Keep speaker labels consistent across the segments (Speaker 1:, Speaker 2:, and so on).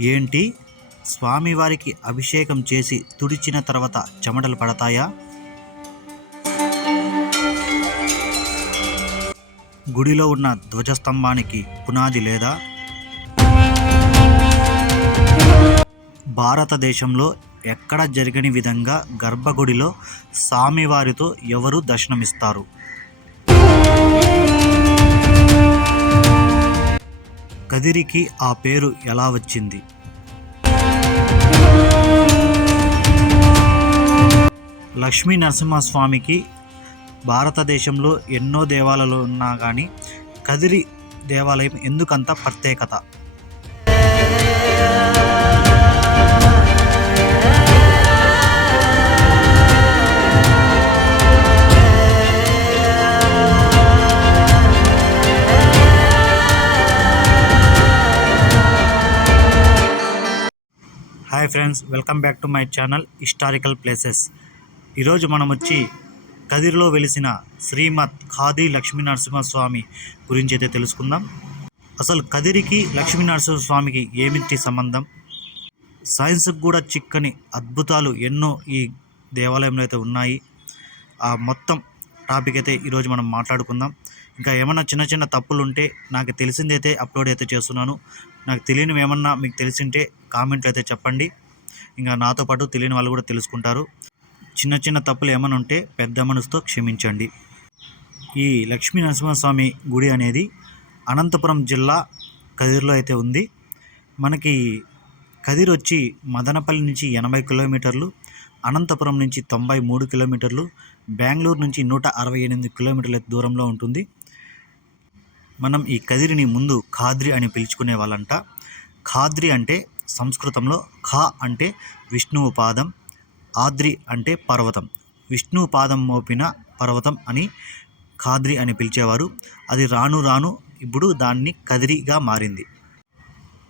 Speaker 1: ఏంటి? స్వామివారికి అభిషేకం చేసి తుడిచిన తర్వాత చెమటలు పడతాయా? గుడిలో ఉన్న ధ్వజస్తంభానికి పునాది లేదా? భారతదేశంలో ఎక్కడ జరగని విధంగా గర్భగుడిలో స్వామివారితో ఎవరు దర్శనమిస్తారు? కదిరికి ఆ పేరు ఎలా వచ్చింది? లక్ష్మీ నరసింహస్వామికి భారతదేశంలో ఎన్నో దేవాలయాలు ఉన్నా కానీ కదిరి దేవాలయం ఎందుకంత ప్రత్యేకత? Hi friends welcome back to my channel historical places. ఈరోజు మనం వచ్చి కదిరిలో వెలిసిన శ్రీమద్ ఖాదీ లక్ష్మీ నరసింహస్వామి గురించి అయితే తెలుసుకుందాం. అసలు కదిరికి లక్ష్మీ నరసింహస్వామికి ఏమిటి సంబంధం? సైన్స్కి కూడా చిక్కని అద్భుతాలు ఎన్నో ఈ దేవాలయంలో అయితే ఉన్నాయి. ఆ మొత్తం టాపిక్ అయితే ఈరోజు మనం మాట్లాడుకుందాం. ఇంకా ఏమన్నా చిన్న చిన్న తప్పులు ఉంటే నాకు తెలిసిందైతే అప్లోడ్ అయితే చేస్తున్నాను. నాకు తెలియనివి ఏమన్నా మీకు తెలిసింటే కామెంట్లు అయితే చెప్పండి. ఇంకా నాతో పాటు తెలియని వాళ్ళు కూడా తెలుసుకుంటారు. చిన్న చిన్న తప్పులు ఏమైనా ఉంటే పెద్ద మనసుతో క్షమించండి. ఈ లక్ష్మీ నరసింహస్వామి గుడి అనేది అనంతపురం జిల్లా కదిరిలో అయితే ఉంది. మనకి కదిరి వచ్చి మదనపల్లి నుంచి ఎనభై కిలోమీటర్లు అనంతపురం నుంచి తొంభై మూడు కిలోమీటర్లు బెంగళూరు నుంచి నూట అరవై ఎనిమిది కిలోమీటర్ల దూరంలో ఉంటుంది. మనం ఈ కదిరిని ముందు ఖాద్రి అని పిలుచుకునే వాళ్ళంట. ఖాద్రి అంటే సంస్కృతంలో ఖ అంటే విష్ణువు పాదం ఆద్రి అంటే పర్వతం. విష్ణువు పాదం మోపిన పర్వతం అని ఖాద్రి అని పిలిచేవారు. అది రాను రాను ఇప్పుడు దాన్ని కదిరిగా మారింది.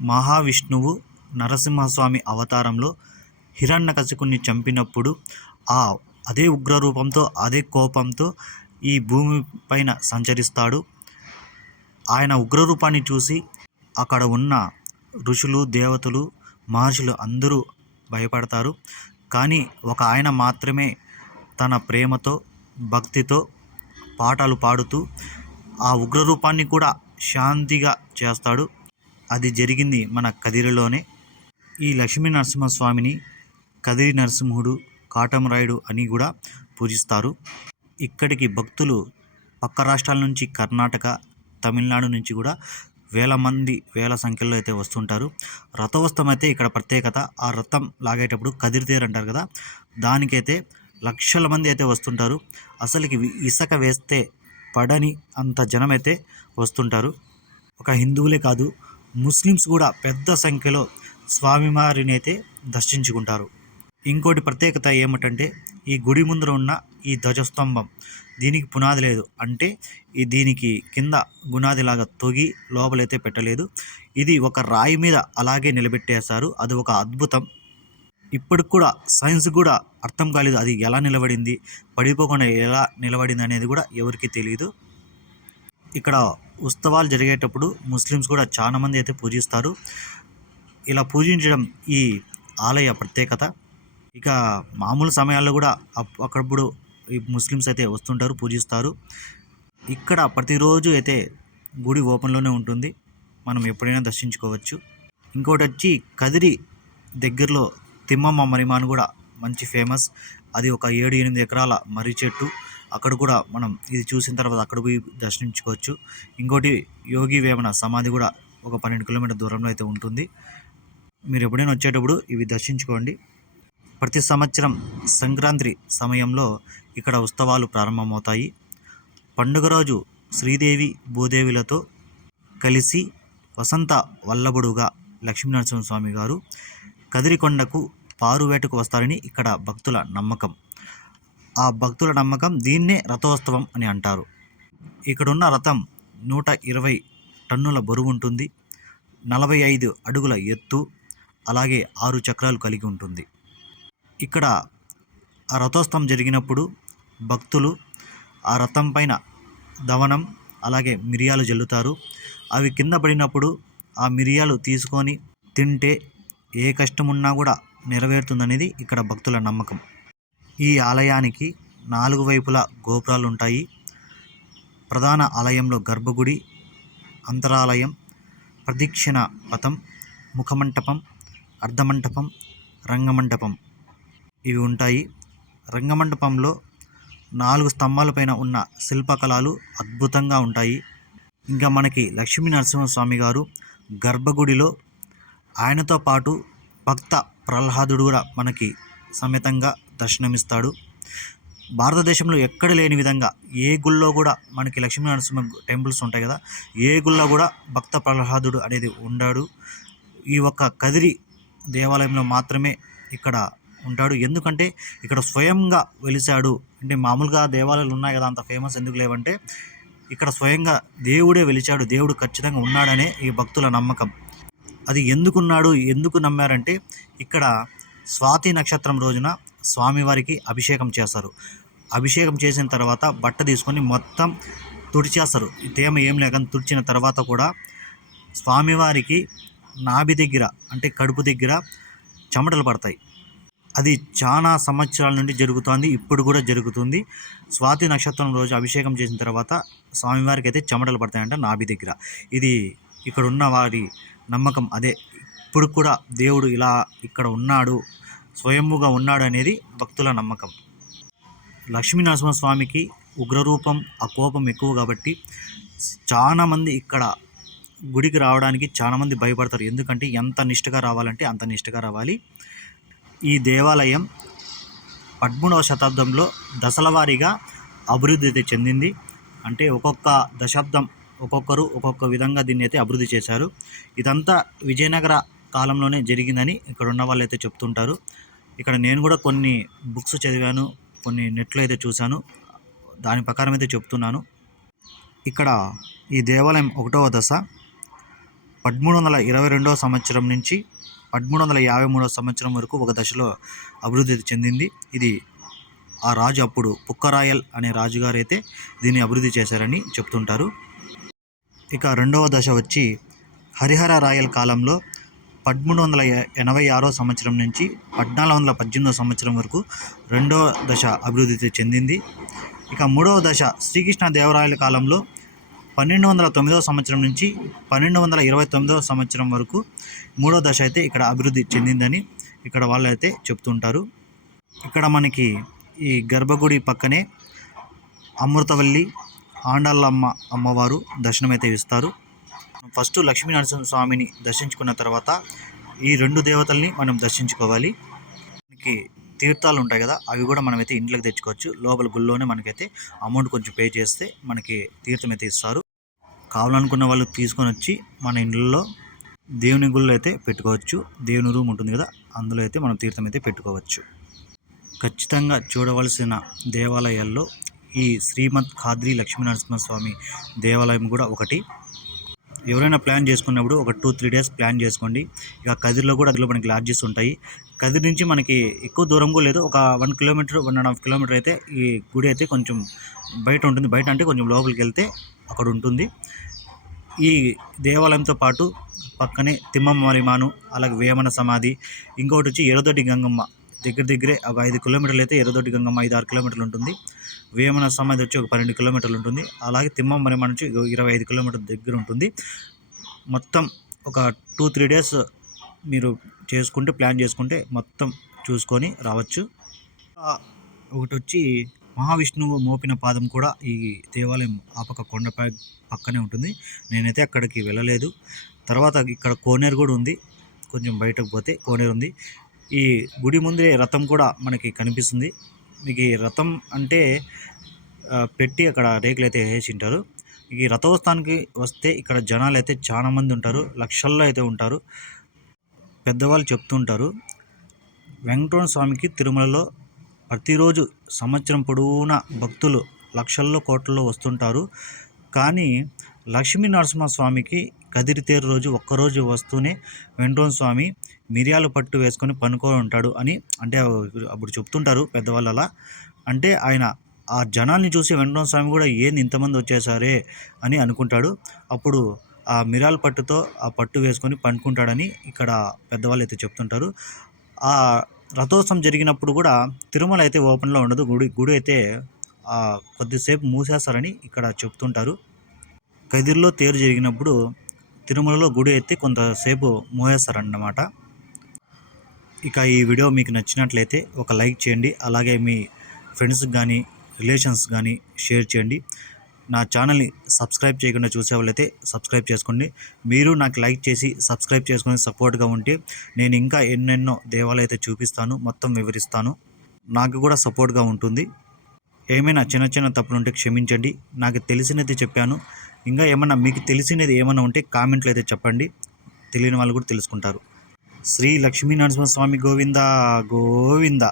Speaker 1: మహావిష్ణువు నరసింహస్వామి అవతారంలో హిరణ్యకశికుణ్ణి చంపినప్పుడు ఆ అదే ఉగ్రరూపంతో అదే కోపంతో ఈ భూమి పైన సంచరిస్తాడు. ఆయన ఉగ్రరూపాన్ని చూసి అక్కడ ఉన్న ఋషులు దేవతలు మహర్షులు అందరూ భయపడతారు. కానీ ఒక ఆయన మాత్రమే తన ప్రేమతో భక్తితో పాటలు పాడుతూ ఆ ఉగ్రరూపాన్ని కూడా శాంతిగా చేస్తాడు. అది జరిగింది మన కదిరిలోనే. ఈ లక్ష్మీ నరసింహస్వామిని కదిరి నరసింహుడు కాటమరాయుడు అని కూడా పూజిస్తారు. ఇక్కడికి భక్తులు పక్క రాష్ట్రాల నుంచి కర్ణాటక తమిళనాడు నుంచి కూడా వేల మంది వేల సంఖ్యలో అయితే వస్తుంటారు. రథోత్సవం అయితే ఇక్కడ ప్రత్యేకత ఆ రథం లాగేటప్పుడు కదిరితేరు అంటారు కదా దానికైతే లక్షల మంది అయితే వస్తుంటారు. అసలుకి ఇసుక వేస్తే పడని అంత జనం అయితే వస్తుంటారు. ఒక హిందువులే కాదు ముస్లిమ్స్ కూడా పెద్ద సంఖ్యలో స్వామివారిని అయితే దర్శించుకుంటారు. ఇంకోటి ప్రత్యేకత ఏమిటంటే ఈ గుడి ముందర ఉన్న ఈ ధ్వజస్తంభం దీనికి పునాది లేదు. అంటే ఈ దీనికి కింద గునాదిలాగా తొగి లోపలైతే పెట్టలేదు. ఇది ఒక రాయి మీద అలాగే నిలబెట్టేశారు. అది ఒక అద్భుతం. ఇప్పటికి కూడా సైన్స్ కూడా అర్థం కాలేదు అది ఎలా నిలబడింది పడిపోకుండా ఎలా నిలబడింది అనేది కూడా ఎవరికీ తెలియదు ఇక్కడ ఉత్సవాలు జరిగేటప్పుడు ముస్లిమ్స్ కూడా చాలా మంది అయితే పూజిస్తారు. ఇలా పూజించడం ఈ ఆలయ ప్రత్యేకత. ఇక మామూలు సమయాల్లో కూడా అప్- అక్కడప్పుడు ముస్లిమ్స్ అయితే వస్తుంటారు పూజిస్తారు. ఇక్కడ ప్రతిరోజు అయితే గుడి ఓపెన్లోనే ఉంటుంది. మనం ఎప్పుడైనా దర్శించుకోవచ్చు. ఇంకోటి వచ్చి కదిరి దగ్గరలో తిమ్మమ్మ మరిమాను కూడా మంచి ఫేమస్. అది ఒక ఏడు ఎనిమిది ఎకరాల మర్రి చెట్టు. అక్కడ కూడా మనం ఇది చూసిన తర్వాత అక్కడ పోయి దర్శించుకోవచ్చు. ఇంకోటి యోగి వేమన సమాధి కూడా ఒక పన్నెండు కిలోమీటర్ దూరంలో అయితే ఉంటుంది. మీరు ఎప్పుడైనా వచ్చేటప్పుడు ఇవి దర్శించుకోండి. ప్రతి సంవత్సరం సంక్రాంతి సమయంలో ఇక్కడ ఉత్సవాలు ప్రారంభమవుతాయి. పండుగ రోజు శ్రీదేవి భూదేవిలతో కలిసి వసంత వల్లభుడుగా లక్ష్మీనరసింహ స్వామి గారు కదిరికొండకు పారువేటకు వస్తారని ఇక్కడ భక్తుల నమ్మకం. ఆ భక్తుల నమ్మకం దీన్నే రథోత్సవం అని అంటారు. ఇక్కడున్న రథం నూట ఇరవై టన్నుల బరువు ఉంటుంది. నలభై ఐదు అడుగుల ఎత్తు అలాగే ఆరు చక్రాలు కలిగి ఉంటుంది. ఇక్కడ ఆ రథోత్సవం జరిగినప్పుడు భక్తులు ఆ రథం పైన దవనం అలాగే మిరియాలు జల్లుతారు. అవి కింద పడినప్పుడు ఆ మిరియాలు తీసుకొని తింటే ఏ కష్టమున్నా కూడా నెరవేరుతుందనేది ఇక్కడ భక్తుల నమ్మకం. ఈ ఆలయానికి నాలుగు వైపులా గోపురాలు ఉంటాయి ప్రధాన ఆలయంలో గర్భగుడి అంతరాలయం ప్రదక్షిణ పథం ముఖమంటపం అర్ధమంటపం రంగమంటపం ఇవి ఉంటాయి. రంగమంటపంలో నాలుగు స్తంభాలపైన ఉన్న శిల్పకళలు అద్భుతంగా ఉంటాయి. ఇంకా మనకి లక్ష్మీ నరసింహస్వామి గారు గర్భగుడిలో ఆయనతో పాటు భక్త ప్రహ్లాదుడు కూడా మనకి సమేతంగా దర్శనమిస్తాడు. భారతదేశంలో ఎక్కడ లేని విధంగా ఏ గుళ్ళో కూడా మనకి లక్ష్మీ నరసింహ టెంపుల్స్ ఉంటాయి కదా ఏ గుళ్ళో కూడా భక్త ప్రహ్లాదుడు అనేది ఉండాడు. ఈ ఒక్క కదిరి దేవాలయంలో మాత్రమే ఇక్కడ ఉంటాడు. ఎందుకంటే ఇక్కడ స్వయంగా వెలిశాడు. అంటే మామూలుగా దేవాలయాలు ఉన్నాయి కదా అంత ఫేమస్ ఎందుకు లేవంటే ఇక్కడ స్వయంగా దేవుడే వెలిచాడు దేవుడు ఖచ్చితంగా ఉన్నాడనే ఈ భక్తుల నమ్మకం. అది ఎందుకున్నాడు ఎందుకు నమ్మారంటే ఇక్కడ స్వాతి నక్షత్రం రోజున స్వామివారికి అభిషేకం చేస్తారు. అభిషేకం చేసిన తర్వాత బట్ట తీసుకొని మొత్తం తుడిచేస్తారు. ఈ తేమ ఏం లేకుండా తుడిచిన తర్వాత కూడా స్వామివారికి నాభి దగ్గర అంటే కడుపు దగ్గర చెమటలు పడతాయి. అది చాలా సంవత్సరాల నుండి జరుగుతోంది ఇప్పుడు కూడా జరుగుతుంది. స్వాతి నక్షత్రం రోజు అభిషేకం చేసిన తర్వాత స్వామివారికి అయితే చెమటలు పడతాయంట నాభి దగ్గర. ఇది ఇక్కడ ఉన్న వారి నమ్మకం. అదే ఇప్పుడు కూడా దేవుడు ఇలా ఇక్కడ ఉన్నాడు స్వయంభుగా ఉన్నాడు అనేది భక్తుల నమ్మకం. లక్ష్మీనరసింహస్వామికి ఉగ్రరూపం ఆ కోపం ఎక్కువ కాబట్టి చాలామంది ఇక్కడ గుడికి రావడానికి చాలామంది భయపడతారు. ఎందుకంటే ఎంత నిష్టగా రావాలంటే అంత నిష్టగా రావాలి. ఈ దేవాలయం పదమూడవ శతాబ్దంలో దశలవారీగా అభివృద్ధి అయితే చెందింది. అంటే ఒక్కొక్క దశాబ్దం ఒక్కొక్కరు ఒక్కొక్క విధంగా దీన్ని అయితే అభివృద్ధి చేశారు. ఇదంతా విజయనగర కాలంలోనే జరిగిందని ఇక్కడ ఉన్న వాళ్ళు అయితే చెప్తుంటారు. ఇక్కడ నేను కూడా కొన్ని బుక్స్ చదివాను కొన్ని నెట్లో అయితే చూశాను. దాని ప్రకారం అయితే చెప్తున్నాను. ఇక్కడ ఈ దేవాలయం ఒకటవ దశ. పదమూడు వందల ఇరవై రెండవ సంవత్సరం నుంచి పదమూడు వందల యాభై మూడవ సంవత్సరం వరకు ఒక దశలో అభివృద్ధి చెందింది. ఇది ఆ రాజు అప్పుడు పుక్కరాయల్ అనే రాజుగారు అయితే దీన్ని అభివృద్ధి చేశారని చెప్తుంటారు. ఇక రెండవ దశ వచ్చి హరిహర రాయల్ కాలంలో పదమూడు వందల ఎనభై ఆరో సంవత్సరం నుంచి పద్నాలుగు వందల పద్దెనిమిదో సంవత్సరం వరకు రెండవ దశ అభివృద్ధి చెందింది. ఇక మూడవ దశ శ్రీకృష్ణ దేవరాయల కాలంలో పన్నెండు వందల తొమ్మిదవ సంవత్సరం నుంచి పన్నెండు వందల ఇరవై తొమ్మిదవ సంవత్సరం వరకు మూడో దశ అయితే ఇక్కడ అభివృద్ధి చెందిందని ఇక్కడ వాళ్ళు అయితే చెప్తుంటారు. ఇక్కడ మనకి ఈ గర్భగుడి పక్కనే అమృతవల్లి ఆండాళ్ళమ్మ అమ్మవారు దర్శనం అయితే ఇస్తారు. ఫస్ట్ లక్ష్మీనరసింహ స్వామిని దర్శించుకున్న తర్వాత ఈ రెండు దేవతల్ని మనం దర్శించుకోవాలి. మనకి తీర్థాలు ఉంటాయి కదా అవి కూడా మనమైతే ఇంట్లోకి తెచ్చుకోవచ్చు. లోపల గుళ్ళోనే మనకైతే అమౌంట్ కొంచెం పే చేస్తే మనకి తీర్థం అయితే ఇస్తారు. కావాలనుకున్న వాళ్ళు తీసుకొని వచ్చి మన ఇళ్ళలో దేవుని గుళ్ళు అయితే పెట్టుకోవచ్చు. దేవుని రూమ్ ఉంటుంది కదా అందులో అయితే మనం తీర్థం అయితే పెట్టుకోవచ్చు. ఖచ్చితంగా చూడవలసిన దేవాలయాల్లో ఈ శ్రీమద్ ఖాద్రి లక్ష్మీనరసింహస్వామి దేవాలయం కూడా ఒకటి. ఎవరైనా ప్లాన్ చేసుకున్నప్పుడు ఒక టూ త్రీ డేస్ ప్లాన్ చేసుకోండి. ఇక కదిరిలో కూడా అందులో మనకి లాడ్జెస్ ఉంటాయి. కదిరి నుంచి మనకి ఎక్కువ దూరం కూడా లేదు. ఒక one kilometre one and half kilometre అయితే ఈ గుడి అయితే కొంచెం బయట ఉంటుంది. బయట అంటే కొంచెం లోపలికి వెళ్తే అక్కడ ఉంటుంది. ఈ దేవాలయంతో పాటు పక్కనే తిమ్మమ్మ మరిమాను అలాగే వేమన సమాధి ఇంకొకటి వచ్చి ఎర్రదొడ్డి గంగమ్మ. దగ్గర దగ్గరే ఒక ఐదు కిలోమీటర్లు అయితే ఎర్రదొడ్డి గంగమ్మ ఐదు ఆరు కిలోమీటర్లు ఉంటుంది. వేమన సమాధి వచ్చి ఒక పన్నెండు కిలోమీటర్లు ఉంటుంది. అలాగే తిమ్మమ్మ మరిమాను నుంచి ఇరవై ఐదు కిలోమీటర్ల దగ్గర ఉంటుంది. మొత్తం ఒక టూ త్రీ డేస్ మీరు చేసుకుంటే ప్లాన్ చేసుకుంటే మొత్తం చూసుకొని రావచ్చు. ఒకటి వచ్చి మహావిష్ణువు మోపిన పాదం కూడా ఈ దేవాలయం ఆపక కొండపై పక్కనే ఉంటుంది. నేనైతే అక్కడికి వెళ్ళలేదు. తర్వాత ఇక్కడ కోనేరు కూడా ఉంది. కొంచెం బయటకు పోతే కోనేరు ఉంది. ఈ గుడి ముందే రథం కూడా మనకి కనిపిస్తుంది. మీకు ఈ రథం అంటే పెట్టి అక్కడ రేకులు అయితే వేసి ఉంటారు ఈ రథోత్సవానికి వస్తే ఇక్కడ జనాలు అయితే చాలా మంది ఉంటారు. లక్షల్లో అయితే ఉంటారు. పెద్దవాళ్ళు చెప్తుంటారు. వెంకటరమణ స్వామికి తిరుమలలో ప్రతిరోజు సంవత్సరం పొడవునా భక్తులు లక్షల్లో కోట్లలో వస్తుంటారు. కానీ లక్ష్మీ నరసింహస్వామికి కదిరి తేరు రోజు ఒక్కరోజు వస్తూనే వెంట్రోన్ స్వామి మిరియాలు పట్టు వేసుకొని పనుకొని ఉంటాడు అని అంటే అప్పుడు చెప్తుంటారు పెద్దవాళ్ళు అలా అంటే ఆయన ఆ జనాన్ని చూసి వెంకటరమణ స్వామి కూడా ఏంది ఇంతమంది వచ్చేసారే అని అనుకుంటాడు. అప్పుడు ఆ మిరాల పట్టుతో ఆ పట్టు వేసుకొని పండుకుంటాడని ఇక్కడ పెద్దవాళ్ళు అయితే చెప్తుంటారు. ఆ రథోత్సవం జరిగినప్పుడు కూడా తిరుమల అయితే ఓపెన్లో ఉండదు. గుడి గుడి అయితే కొద్దిసేపు మూసేస్తారని ఇక్కడ చెప్తుంటారు. కదిర్లో తేరు జరిగినప్పుడు తిరుమలలో గుడి అయితే కొంతసేపు మూసేస్తారన్నమాట. ఇక ఈ వీడియో మీకు నచ్చినట్లయితే ఒక లైక్ చేయండి. అలాగే మీ ఫ్రెండ్స్కి కానీ రిలేషన్స్ కానీ షేర్ చేయండి. నా ఛానల్ని సబ్స్క్రైబ్ చేయకుండా చూసే వాళ్ళైతే సబ్స్క్రైబ్ చేసుకోండి. మీరు నాకు లైక్ చేసి సబ్స్క్రైబ్ చేసుకుని సపోర్ట్గా ఉంటే నేను ఇంకా ఎన్నెన్నో దేవాలయం అయితే చూపిస్తాను మొత్తం వివరిస్తాను. నాకు కూడా సపోర్ట్గా ఉంటుంది. ఏమైనా చిన్న చిన్న తప్పులు ఉంటే క్షమించండి. నాకు తెలిసినది చెప్పాను. ఇంకా ఏమన్నా మీకు తెలిసినది ఏమైనా ఉంటే కామెంట్లు అయితే చెప్పండి. తెలియని వాళ్ళు కూడా తెలుసుకుంటారు. శ్రీ లక్ష్మీ నరసింహస్వామి గోవింద గోవింద.